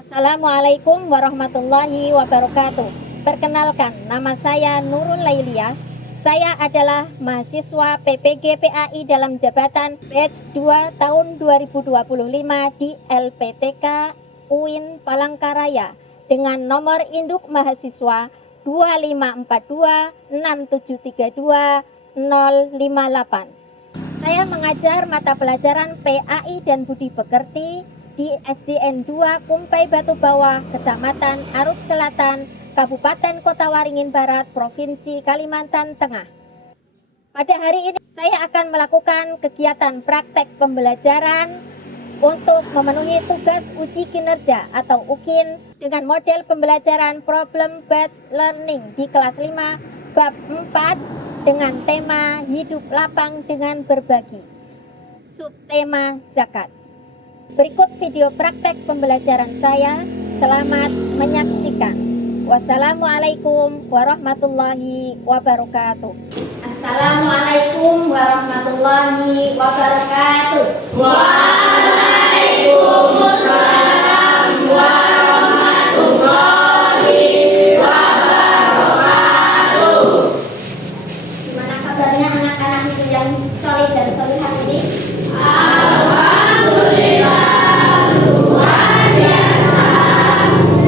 Assalamualaikum warahmatullahi wabarakatuh. Perkenalkan, nama saya Nurul Lailiyah. Saya adalah mahasiswa PPG PAI dalam jabatan batch 2 tahun 2025 di LPTK UIN Palangkaraya dengan nomor induk mahasiswa 25426732 058. Saya mengajar mata pelajaran PAI dan Budi Pekerti di SDN 2 Kumpai Batu Bawah, Kecamatan Aruk Selatan, Kabupaten Kota Waringin Barat, Provinsi Kalimantan Tengah. Pada hari ini saya akan melakukan kegiatan praktek pembelajaran untuk memenuhi tugas uji kinerja atau UKIN dengan model pembelajaran Problem Based Learning di kelas 5 bab 4 dengan tema hidup lapang dengan berbagi. Subtema zakat. Berikut video praktek pembelajaran saya. Selamat menyaksikan. Wassalamualaikum warahmatullahi wabarakatuh. Assalamualaikum warahmatullahi wabarakatuh. Waalaikumsalam warahmatullahi wabarakatuh. Gimana kabarnya anak-anak itu yang solid dan solihah ini? Alhamdulillah, luar biasa,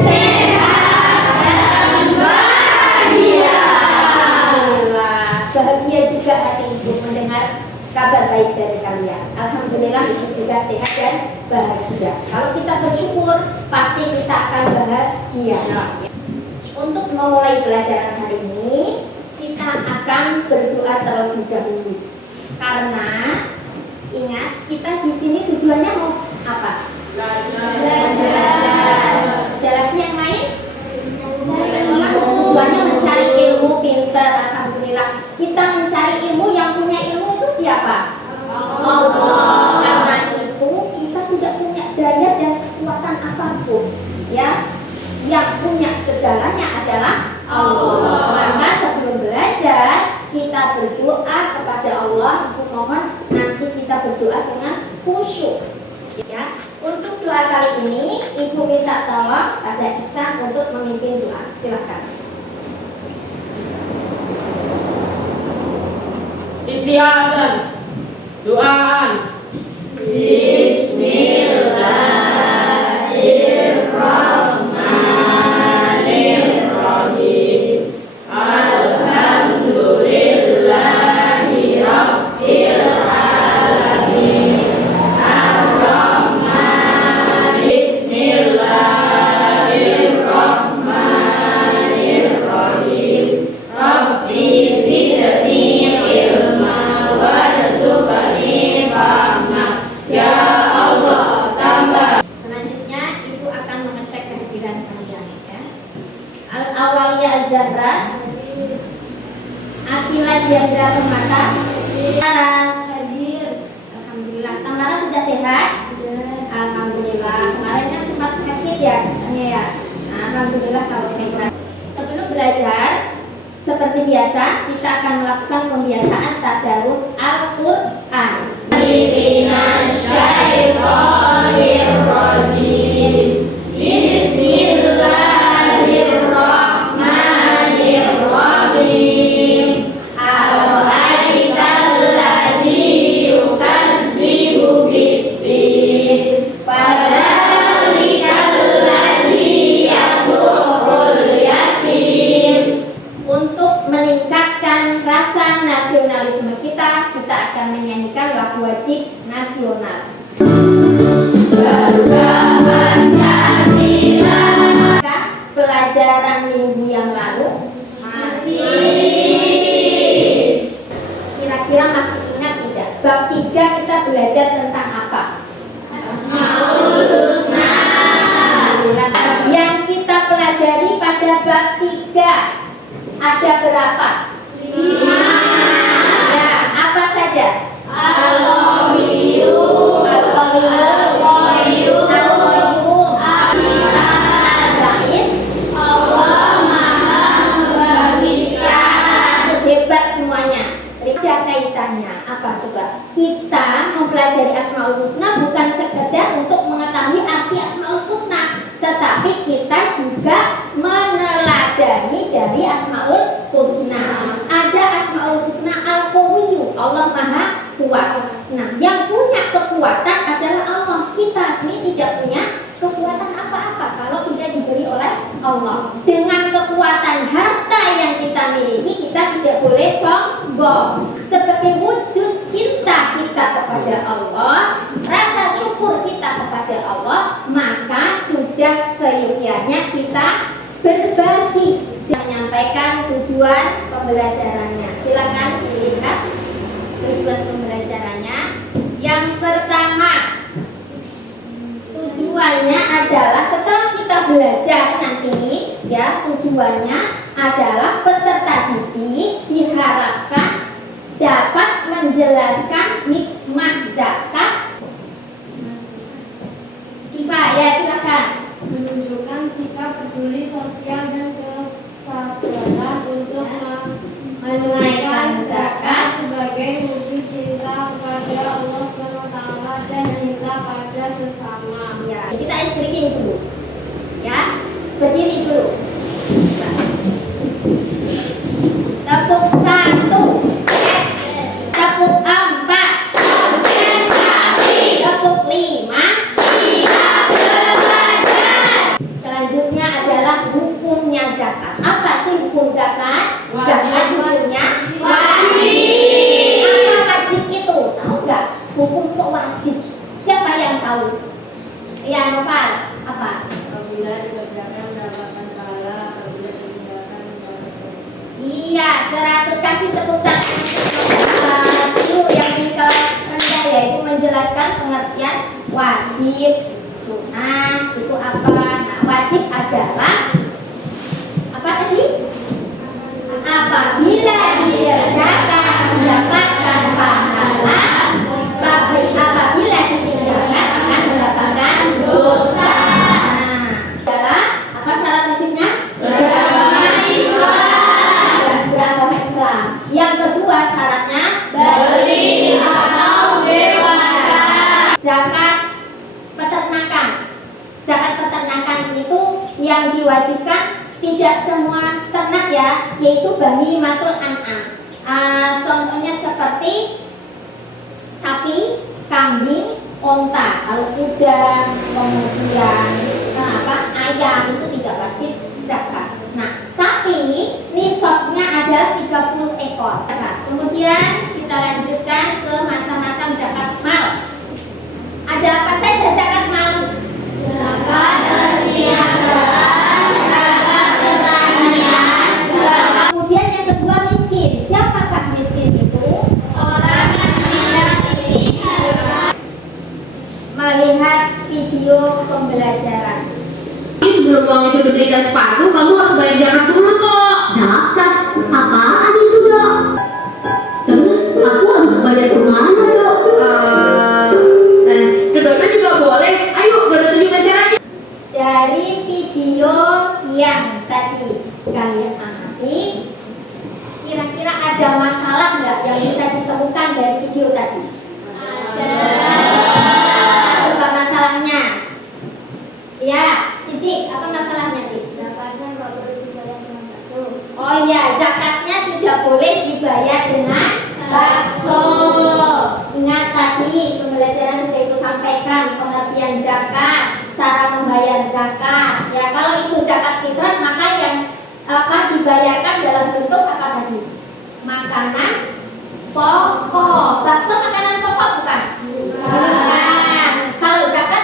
sehat dan bahagia. Bahagia juga hati ibu mendengar kabar baik dari kalian. Alhamdulillah ibu juga sehat dan bahagia. Kalau kita bersyukur, pasti kita akan bahagia. Untuk memulai pelajaran hari ini, kita akan berdoa terlebih dahulu. Karena ingat, kita di sini tujuannya mau apa? Belajar. Ada lagi yang lain? Tujuannya mencari ilmu pintar. Alhamdulillah, kita mencari ilmu. Yang punya ilmu itu siapa? Allah. Karena itu kita tidak punya daya dan kekuatan apapun, ya. Yang punya segalanya adalah Allah. Maka sebelum belajar kita berdoa kepada Allah. Ibu mohon nanti kita berdoa dengan khusyuk, ya. Untuk doa kali ini ibu minta tolong pada Iksan untuk memimpin doa. Silakan. Istiadat, doaan. Bismillahirrahmanirrahim. Alhamdulillahi rabbil alamin. Ar-Rahman. Bismillahirrahmanirrahim. Rabbi zidni ilma warzuqni fahma. Ya Allah, tambah. Selanjutnya ibu akan mengecek kehadiran kalian, ya. Al-Awaliyah Az-Zahra, Atila Diandra Permata, Tamara hadir. Alhamdulillah. Tamara sudah sehat? Alhamdulillah. Kemarin kan sempat sakit ya, katanya ya. Nah, alhamdulillah kalau sehat. Sebelum belajar, seperti biasa kita akan melakukan pembiasaan tadarus Al-Qur'an. Minasyaitonirrajim. Bismillahirrahmanirrahim. Ara'aital ladzi yukadzibu biddin. Fadzalikal ladzi yad'ul yatim. Untuk meningkatkan rasa nasionalisme kita akan menyanyikan lagu wajib nasional. Pancasila. Pelajaran minggu yang lalu Masih. kira-kira masih ingat tidak? Bab 3 kita belajar tentang apa? Asmaul Husna. Yang kita pelajari pada bab 3 ada berapa? 5. Ya, apa saja? Al-Qawiyu, Al-Qawiyu, Al-Qayyum, Al-Ba'is. Allah Maha Membangkitkan. Hebat semuanya. Ada kaitannya apa coba? Kita mempelajari Asmaul Husna bukan sekedar untuk mengetahui arti Asmaul Husna, tetapi berbagi. Menyampaikan tujuan pembelajarannya. Silakan dilihat tujuan pembelajarannya. Yang pertama, tujuannya adalah setelah kita belajar nanti, ya, tujuannya adalah peserta didik diharapkan dapat menjelaskan nikmat zakat. Ya, silakan. Menunjukkan sikap peduli sosial dan kesadaran untuk menunaikan zakat sebagai wujud cinta kepada Allah SWT dan cinta pada sesama. Ya, kita explain dulu. Ya, berdiri dulu. Tepuk 1. Tepuk 4. Tepuk 5. Selanjutnya adalah hukumnya zakat. Apa sih hukum zakat? Zakat hukumnya wajib. Apa wajib itu? Tahu nggak? Hukum kok wajib? Siapa yang tahu? Ya, Noval. Apa? Apabila dikerjakan mendapatkan pahala, apabila ditinggalkan mendapatkan. Iya, 100 kasih tepuk tangan. Guru yang di kelas rendah yaitu menjelaskan pengertian wajib, sunnah itu apa. Nah, wajib adalah apa tadi? Apabila dikerjakan mendapatkan pahala, apabila ditinggalkan akan mendapatkan dosa. Nah, adalah apa syarat wajibnya? Beragama Islam. Yang kedua syaratnya Balik atau dewasa. zakat peternakan. Zakat peternakan itu yang diwajibkan tidak semua ternak ya, yaitu bahimatul an'am. Contohnya seperti sapi, kambing, onta, kalau kuda, kemudian ayam itu tidak wajib zakat. Nah, sapi nisabnya ada 30 ekor. Kemudian kita lanjutkan ke macam-macam zakat mal. Ada apa saja zakat mal? Zakat perniagaan, zakat pertanian, zakat. Kemudian yang kedua miskin. Siapakah miskin itu? Orang yang tidak diharapkan. Melihat video pembelajaran. Sebelum uang itu dibelikan sepatu, kamu harus bayar zakat dulu kok. Zakat? Apaan itu, Dok? Terus aku harus bayar kemana, Dok? Kedua juga boleh. Ayo, kita tunjukkan caranya. Dari video yang tadi kalian amati, kira-kira ada masalah nggak yang bisa ditemukan dari video tadi? Coba masalahnya. Ya, Siti, apa masalahnya, Siti? Zakatnya nggak boleh dibayar dengan bakso. Oh iya, zakatnya tidak boleh dibayar dengan bakso. Ingat tadi pembelajaran sudah itu sampaikan pengertian zakat, cara membayar zakat. Ya, kalau itu zakat fitrah maka yang dibayarkan dalam bentuk apa tadi? Makanan pokok. Bakso makanan pokok bukan? Bukan. Kalau zakat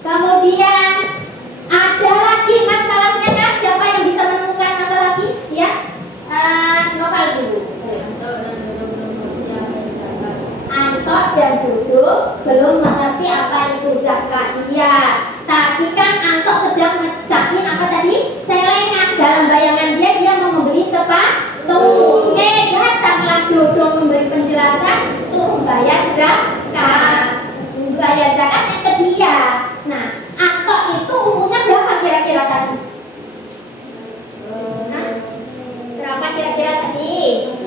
kemudian ada lagi masalahnya kan? Siapa yang bisa menemukan masalah lagi? Ya, Novel dulu. Anto dan Duduk belum mengerti apa itu zakat. Iya, tadi kan Anto sedang mecahin apa tadi? Celengan. Dalam bayangan dia mau membeli sepatu. Datanglah Duduk memberi penjelasan, suruh bayar zakat. Bayar zakatnya ke dia. Nah, Anto itu umurnya berapa kira-kira tadi? Berapa kira-kira tadi?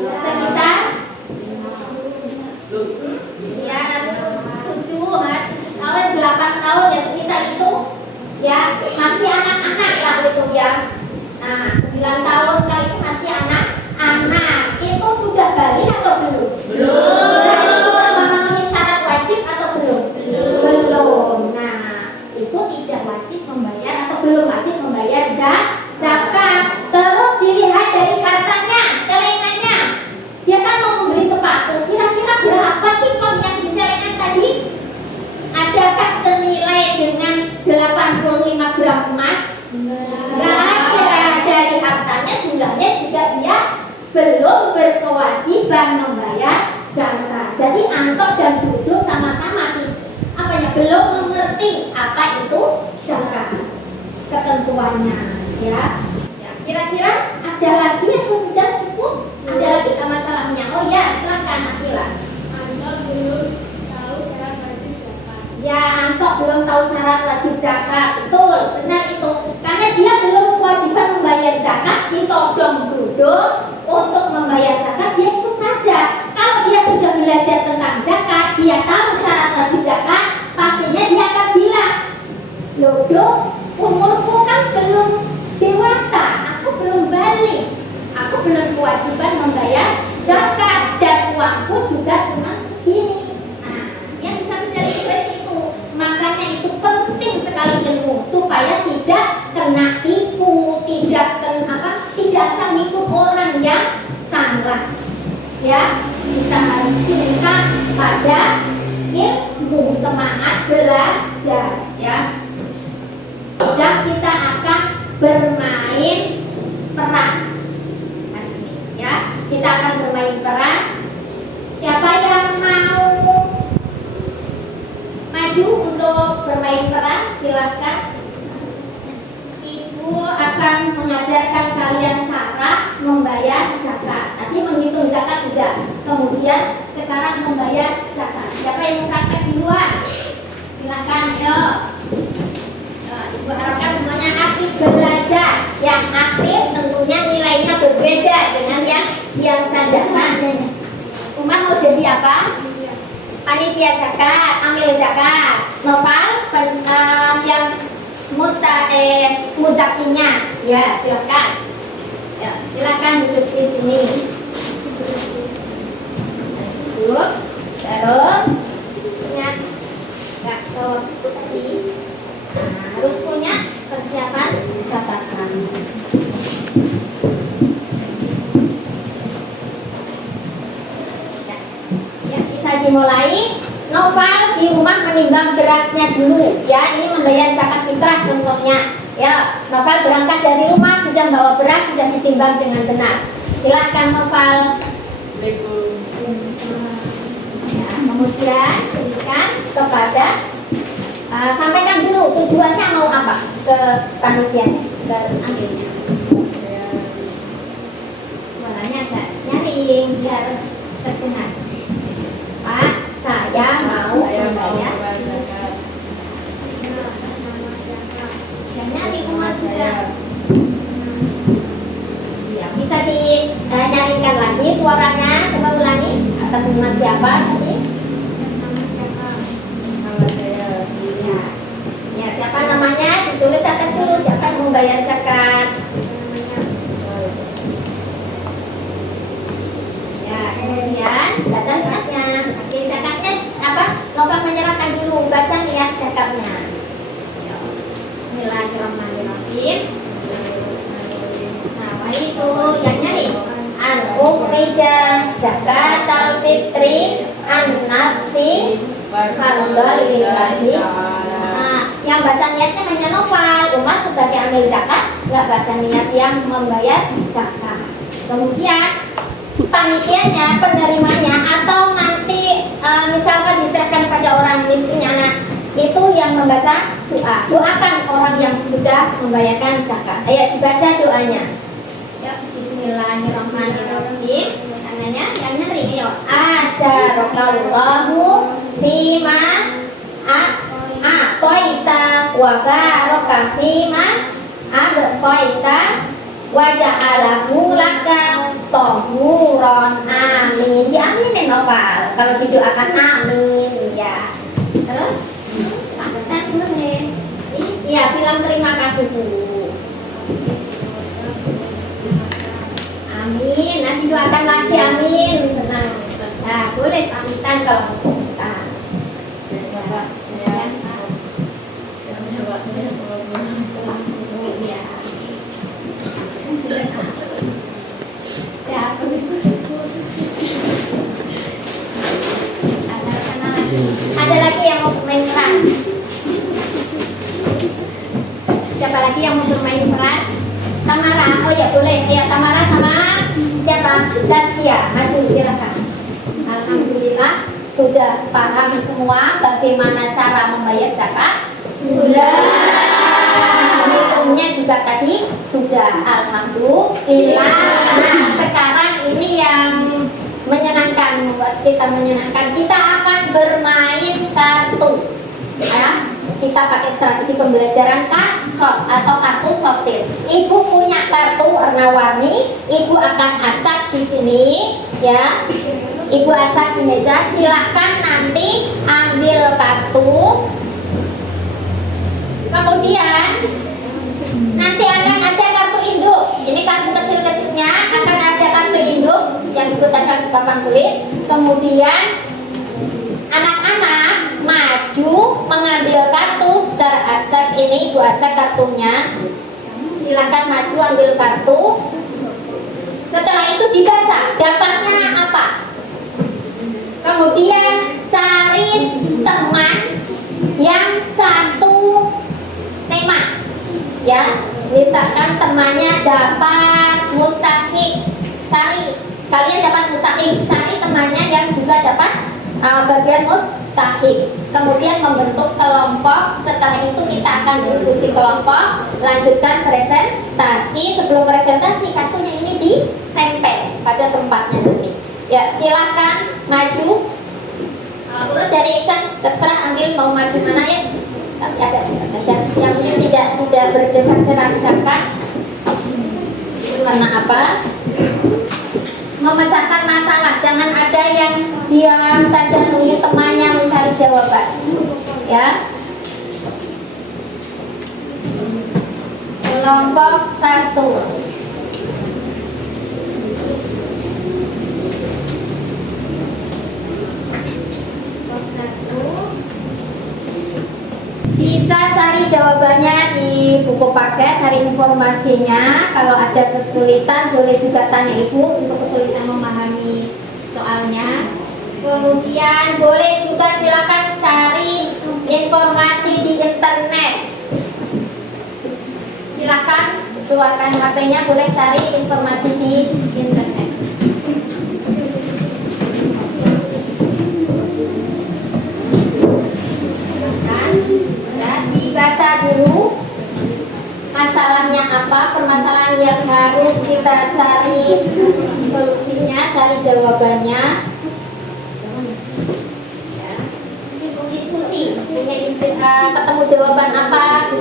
Sekitar ya 7 tahun, 8 tahun ya, sekitar itu ya, masih anak-anak lah itu ya. Nah, 9 tahun kali itu masih anak-anak. Itu sudah balik atau belum? Belum. Memenuhi syarat wajib atau belum? Belum. Nah, itu tidak wajib membayar atau belum wajib membayar zakat. Terus dilihat dari hartanya, celengannya. Dia kan mau membeli sepatu, kira-kira berapa sih kok yang di celengan tadi? Adakah senilai dengan 85 gram emas? Nggak ada. berkewajiban membayar zakat. Jadi Anto dan Dodo sama-sama belum mengerti apa itu zakat, ketentuannya, ya. Kira-kira ada lagi atau sudah cukup? Ada lagi ke masalahnya? Oh ya, silakan Akila. Anto belum tahu syarat wajib zakat. Ya, Anto belum tahu syarat wajib zakat. Betul, benar itu. Karena dia belum kewajiban membayar zakat, ditodong Dodo untuk membayar zakat, dia ikut saja. Kalau dia sudah belajar tentang zakat, dia tahu syarat wajib zakat, pastinya dia akan bilang, Dodo, umurku kan belum dewasa, aku belum balik, aku belum kewajiban membayar zakat, dan uangku juga cuma segini. Nah, dia bisa menjadi seperti itu. Makanya itu penting sekali ilmu supaya tidak kena tipu, tidak asal ngikut orang yang salah. Ya, kita harus cinta pada ilmu, semangat belajar, ya. Dan kita akan bermain peran hari ini, ya. Kita akan bermain peran. Siapa yang mau maju untuk bermain peran? Silakan. Ibu akan mengajarkan kalian cara membayar zakat. Tadi menghitung zakat sudah, kemudian sekarang membayar zakat. Siapa yang mau praktek duluan? Silakan, ayo. Ibu harapkan semuanya aktif belajar. Yang aktif tentunya nilainya berbeda dengan yang diam-diam. Umar mau jadi apa? Panitia zakat, amil zakat. Noval yang muzakinya. Ya, silakan. Ya, silakan duduk di sini. Duduk. Terus ingat nggak kalau itu tadi. Nah, harus punya persiapan catatan. Ya, bisa dimulai. Noval di rumah menimbang berasnya dulu, ya. Ini membayar zakat fitrah contohnya. Ya, Noval berangkat dari rumah sudah bawa beras, sudah ditimbang dengan benar. Silakan Noval. Ya, kemudian berikan kepada sampaikan dulu tujuannya mau apa ke panitianya, ke ambilnya. Suaranya agak nyaring biar terdengar. Pak, saya mau membayar. Yang nyari Umar sudah. Ya, bisa dinyaringkan lagi suaranya. Coba ulangi. Atas nama siapa tadi? Ya, siapa namanya? Ditulis zakat dulu. Siapa yang mau bayar zakat? Ya, kemudian baca niatnya. Oke, zakatnya apa? Lupa menyerahkan dulu. Baca niat zakatnya. Ya. Bismillahirrahmanirrahim. Nah, itu yang nyari. Al-Ukhrija zakat al-fitri an-nafsi fardhal lillahi. Yang baca niatnya hanya Noval. Umar sebagai amil zakat nggak baca niat yang membayar zakat. Kemudian panitianya, penerimanya, atau nanti misalkan diserahkan pada orang miskin anak itu yang membaca doa. Doakan orang yang sudah membayarkan zakat. Ayo dibaca doanya. Ya, Bismillahirrahmanirrahim. Tangannya yang nyari. Ayo. Ajarakallahu fima a'toita wa baraka fima abqaita wa ja'alahu laka tahuron. Amin. Diaminin Noval. Kalau didoakan amin, ya. Terus tangan dulu nih. Iya, bilang terima kasih dulu. Amin. Nanti doakan lagi amin. Senang. Nah, boleh pamitan kalau kita. Ada lagi yang mau bermain peran? Siapa lagi yang mau bermain peran? Tamara, oh ya boleh. Ya Tamara sama siapa? Zaskia. Apakah sudah paham semua bagaimana cara membayar zakat? Sudah. Hitungnya juga tadi sudah, alhamdulillah. Nah, sekarang ini yang menyenangkan, membuat kita menyenangkan. Kita akan bermain kartu. Ya, kita pakai strategi pembelajaran shot atau kartu sortir. Ibu punya kartu warna-warni, ibu akan acak di sini, ya. Ibu acak di meja. Silahkan nanti ambil kartu. Kemudian nanti akan ada kartu induk. Ini kartu kecil-kecilnya akan ada kartu induk yang ibu acak di papan tulis. Kemudian anak-anak maju mengambil kartu secara acak. Ini ibu acak kartunya. Silakan maju ambil kartu. Setelah itu dibaca dapatnya apa. Kemudian cari teman yang satu tema. Ya, misalkan temannya dapat mustahik, kalian dapat mustahik, cari temannya yang juga dapat bagian mustahik. Kemudian membentuk kelompok. Setelah itu kita akan diskusi kelompok, lanjutkan presentasi. Sebelum presentasi kartunya ini ditempel pada tempatnya nanti. Ya, silahkan maju. Urut dari Iksan, terserah ambil mau maju mana ya. Tapi agak yang mungkin tidak berdesak-desakan. Karena apa? Memecahkan masalah. Jangan ada yang diam saja nunggu temannya mencari jawaban. Ya. Kelompok 1. Bisa cari jawabannya di buku paket, cari informasinya. Kalau ada kesulitan boleh juga tanya ibu untuk kesulitan memahami soalnya. Kemudian boleh juga silakan cari informasi di internet. Silakan keluarkan HP-nya, boleh cari informasi di internet. Dibaca dulu masalahnya apa, permasalahan yang harus kita cari solusinya, cari jawabannya. Ya. Diskusi, ketemu jawaban apa?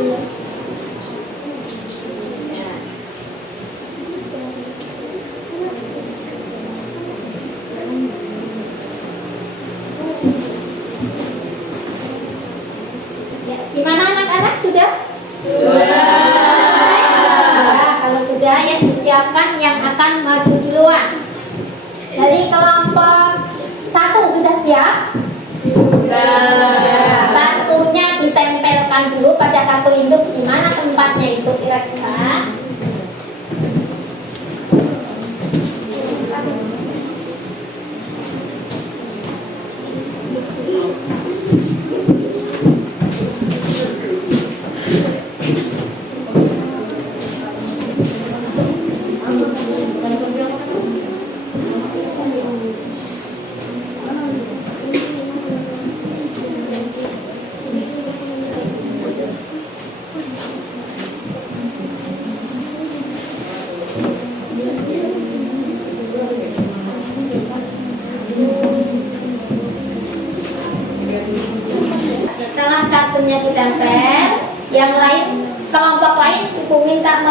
Gimana anak-anak, sudah? Sudah. Nah, kalau sudah ya disiapkan yang akan maju duluan. Dari kelompok 1 sudah siap? Sudah. Kartunya ditempelkan dulu pada kartu induk. Di mana tempatnya itu kira-kira? Setelah kartunya ditempel, yang lain, kelompok lain ibu minta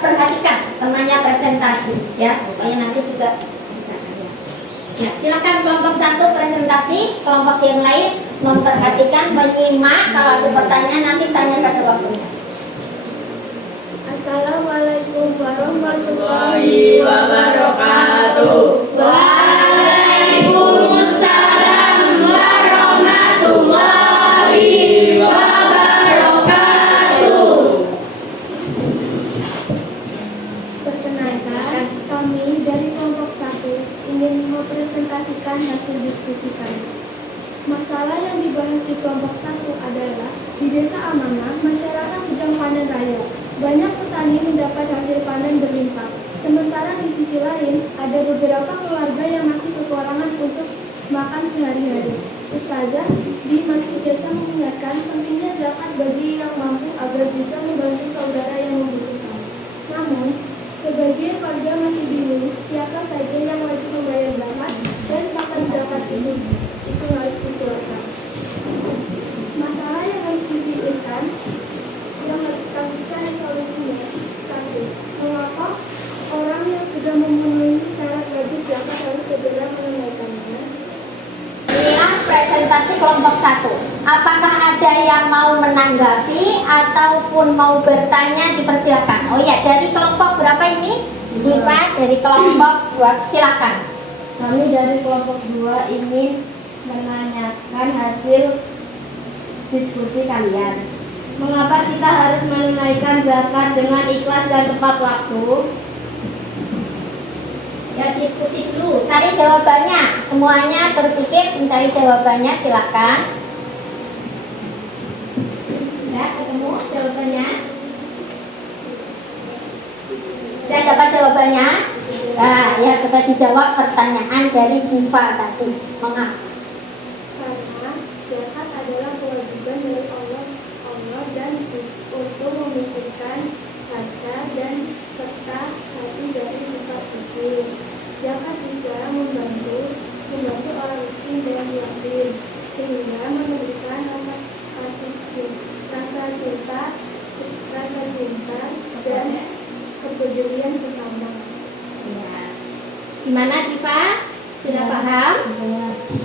perhatikan temannya presentasi, ya, supaya nanti juga bisa. Nah, silakan kelompok 1 presentasi, kelompok yang lain memperhatikan, menyimak. Kalau ada pertanyaan nanti tanya pada waktunya. Assalamualaikum warahmatullahi wabarakatuh. Waalaikumsalam warahmatullahi wabarakatuh. Perkenalkan, kami dari kelompok 1 ingin mempresentasikan hasil diskusi kami. Masalah yang dibahas di kelompok 1 adalah di Desa Amanah, masyarakat sedang panen raya. Banyak petani mendapat hasil panen berlimpah. Sementara di sisi lain, ada beberapa keluarga yang masih kekurangan untuk makan sehari-hari. Ustazah di Masjid Desa mengingatkan pentingnya zakat bagi yang mampu agar bisa membantu saudara yang membutuhkan. Namun, sebagian warga masih bingung siapa saja yang wajib membayar zakat dan kapan zakat itu harus dikeluarkan. Masalah yang harus dipikirkan, yang harus kami cari solusinya. 1. Mengapa orang yang sudah memenuhi syarat wajib zakat harus segera menunaikannya? Inilah presentasi kelompok 1. Apakah ada yang mau menanggapi ataupun mau bertanya, dipersilakan. Oh ya, dari kelompok berapa ini? Diva dari kelompok 2, silakan. Kami dari kelompok 2 ingin menanyakan hasil diskusi kalian. Mengapa kita harus menunaikan zakat dengan ikhlas dan tepat waktu? Ya, diskusi dulu, cari jawabannya. Semuanya berpikir mencari jawabannya, silakan. Sudah ketemu jawabannya? Sudah dapat jawabannya? Nah, ya coba dijawab pertanyaan dari Diva tadi. Mengapa? Karena zakat adalah kewajiban dari Allah dan untuk memisahkan harta dan serta hati dari sifat itu. Zakat juga membantu orang miskin dan yatim, sehingga memberikan rasa cinta dan kepedulian sesama. Ya. Gimana Diva? Sudah paham?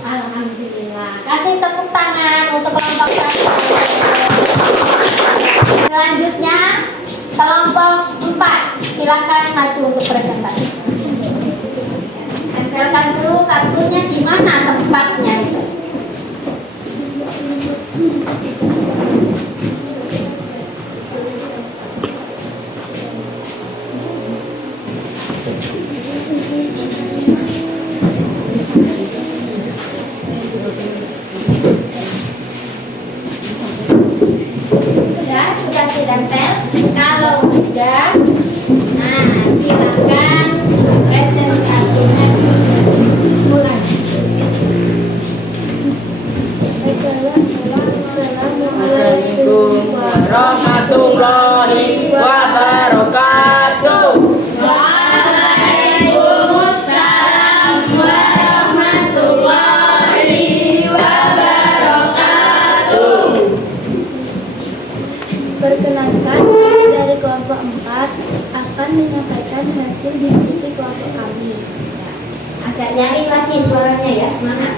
Alhamdulillah. Kasih tepuk tangan untuk kelompok 1. Selanjutnya kelompok 4. Silakan maju untuk presentasi. Tempelkan dulu kartunya di mana tempatnya itu. Sudah ditempel. Kalau sudah, nah silakan presentasinya dimulai. Assalamualaikum warahmatullahi wabarakatuh. Waalaikumsalam warahmatullahi wabarakatuh. Perkenalkan, kami dari kelompok 4 akan menyampaikan hasil diskusi kelompok kami. Agak nyaring lagi suaranya ya, semangat.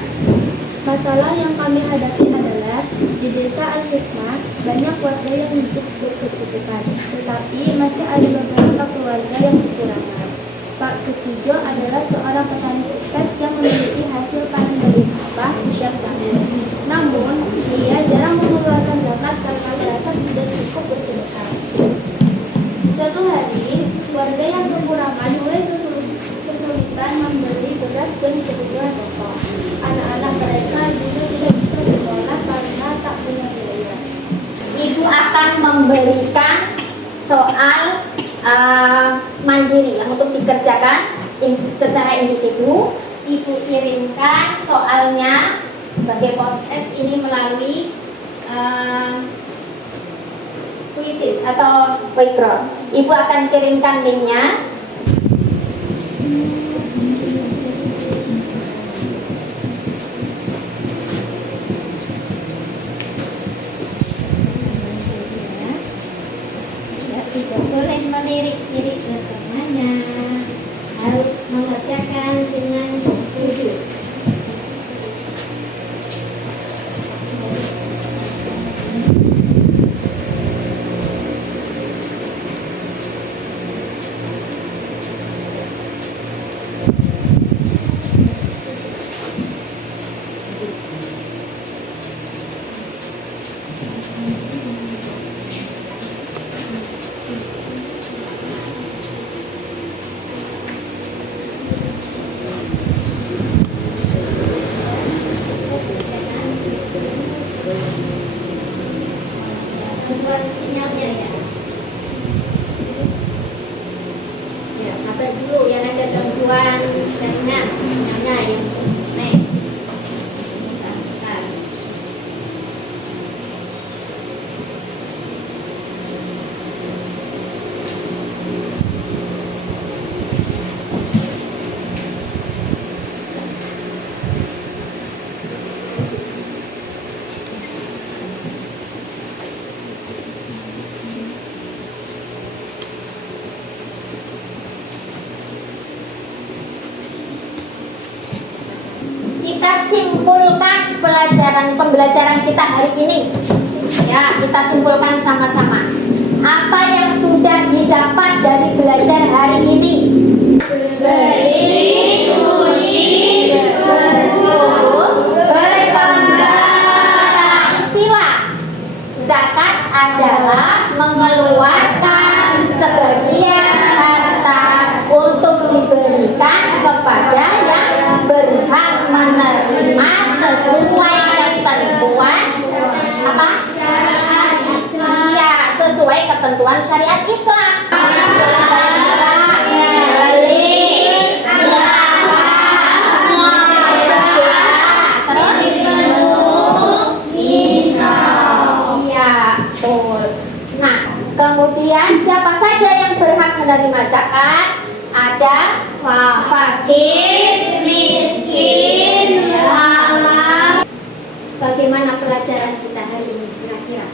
Masalah yang kami hadapi adalah di desa Al-Hikmah banyak warga yang hidup berkecukupan, tetapi masih ada beberapa keluarga yang kekurangan. Pak Kutujo adalah seorang petani sukses yang memiliki hasil panen dari nafkah setiap tahun. Namun, dia jarang mengeluarkan zakat karena merasa sudah cukup bersedekah. Suatu hari, warga yang kekurangan mulai kesulitan membeli beras dan kebutuhan pokok. Anak-anak mereka juga tidak bisa sekolah karena tak punya biaya. Ibu akan memberikan soal mandiri yang untuk dikerjakan secara individu. Ibu kirimkan soalnya sebagai proses ini melalui Quizzes atau Waycross. Ibu akan kirimkan linknya. Tidak boleh melirik-lirik ke temannya, harus mengerjakan dengan jujur. Buat sinyalnya ya. Ya, sabar dulu ya, ada gangguan kita simpulkan pembelajaran kita hari ini. Ya, kita simpulkan sama-sama. Apa yang sudah didapat dari belajar hari ini? Bersih, suci, berwudu, berkendara. Istilah zakat adalah mengeluarkan sebagian harta untuk diberikan kepada yang berhak menerima sesuai ketentuan apa? Iya, sesuai ketentuan syariat Islam. Kemudian siapa saja yang berhak menerima zakat? Ada fakir, miskin, lalai. Bagaimana pelajaran kita hari ini kira-kira?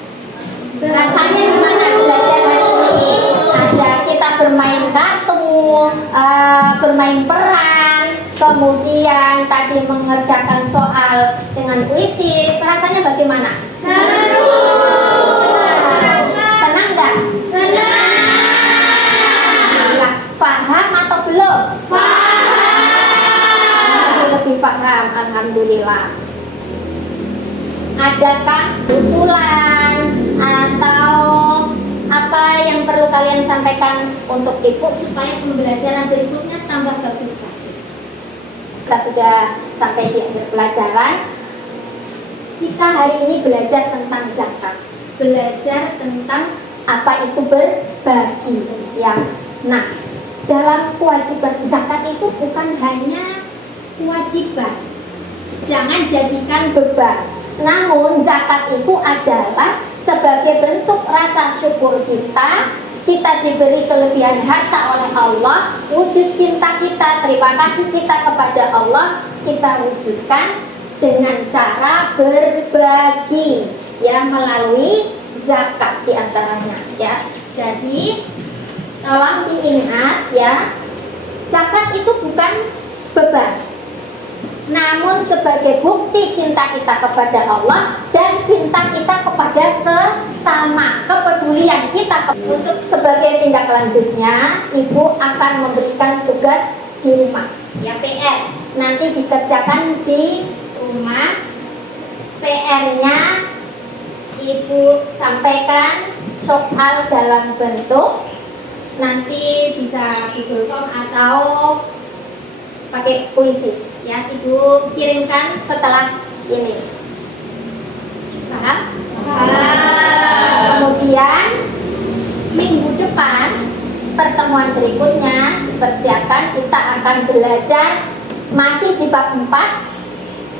Rasanya gimana belajar hari ini? Ada kita bermain kartu, bermain peran, kemudian tadi mengerjakan soal dengan puisi. Rasanya bagaimana? Seru. Senang nggak? Senang. Paham atau belum? Paham. Lebih paham, alhamdulillah. Adakah usulan atau apa yang perlu kalian sampaikan untuk ibu supaya pembelajaran berikutnya tambah bagus lagi? Kita sudah sampai di akhir pelajaran. Kita hari ini belajar tentang zakat, belajar tentang apa itu berbagi, ya. Nah, dalam kewajiban zakat itu bukan hanya kewajiban, jangan jadikan beban. Namun zakat itu adalah sebagai bentuk rasa syukur kita diberi kelebihan harta oleh Allah, wujud cinta kita, terima kasih kita kepada Allah, kita wujudkan dengan cara berbagi, ya, melalui zakat diantaranya, ya. Jadi tolong diingat, ya, zakat itu bukan beban, namun sebagai bukti cinta kita kepada Allah dan cinta kita kepada sesama, kepedulian kita. Untuk sebagai tindak lanjutnya, ibu akan memberikan tugas di rumah, ya, PR. Nanti dikerjakan di rumah. PR-nya ibu sampaikan soal dalam bentuk, nanti bisa Google Form atau pakai puisi, ya, ibu kirimkan setelah ini. Paham? Kemudian minggu depan, pertemuan berikutnya dipersiapkan, kita akan belajar masih di bab 4,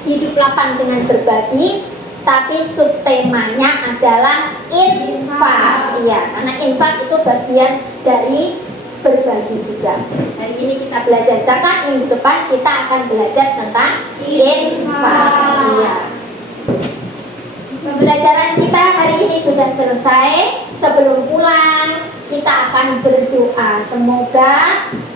hidup lapang dengan berbagi, tapi subtemanya adalah infak, ya, karena infak itu bagian dari berbagi juga. Hari ini kita belajar zakat, minggu depan kita akan belajar tentang infak, ya. Pembelajaran kita hari ini sudah selesai. Sebelum pulang, kita akan berdoa semoga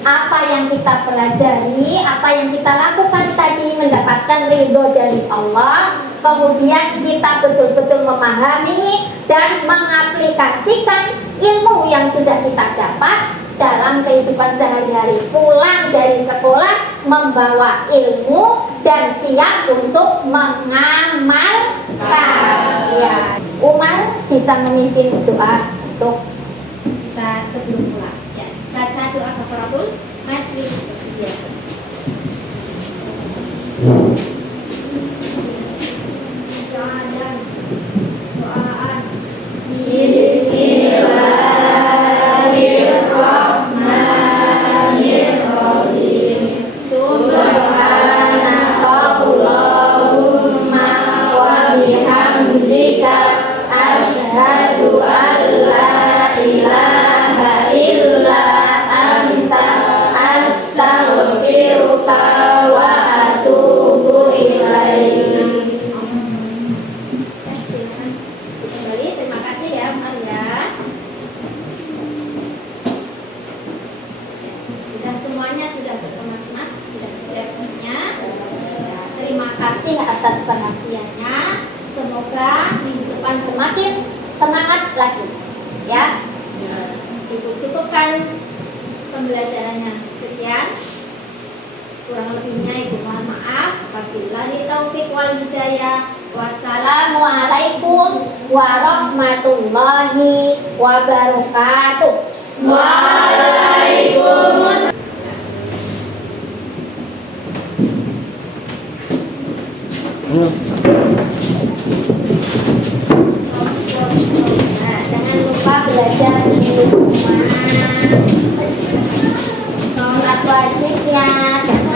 apa yang kita pelajari, apa yang kita lakukan tadi mendapatkan ridho dari Allah. Kemudian kita betul-betul memahami dan mengaplikasikan ilmu yang sudah kita dapat dalam kehidupan sehari-hari. Pulang dari sekolah membawa ilmu dan siap untuk mengamalkan. Ya, Umar bisa memimpin doa untuk kita sebelum pulang. Ya, baca doa kafaratul majlis seperti biasa. Bismillahirrahmanirrahim. Subhanakallahumma wa bihamdika asyhadu an la ilaha illa anta astaghfiruka wa atubu kasih atas perhatiannya. Semoga minggu depan semakin semangat lagi. Ya, Ibu cukupkan pembelajarannya. Sekian. Kurang lebihnya Ibu mohon maaf. Wabillahi taufiq wal hidayah. Wassalamualaikum warahmatullahi wabarakatuh. Waalaikumsalam. Nah, jangan lupa belajar di rumah. Sholat wajibnya jangan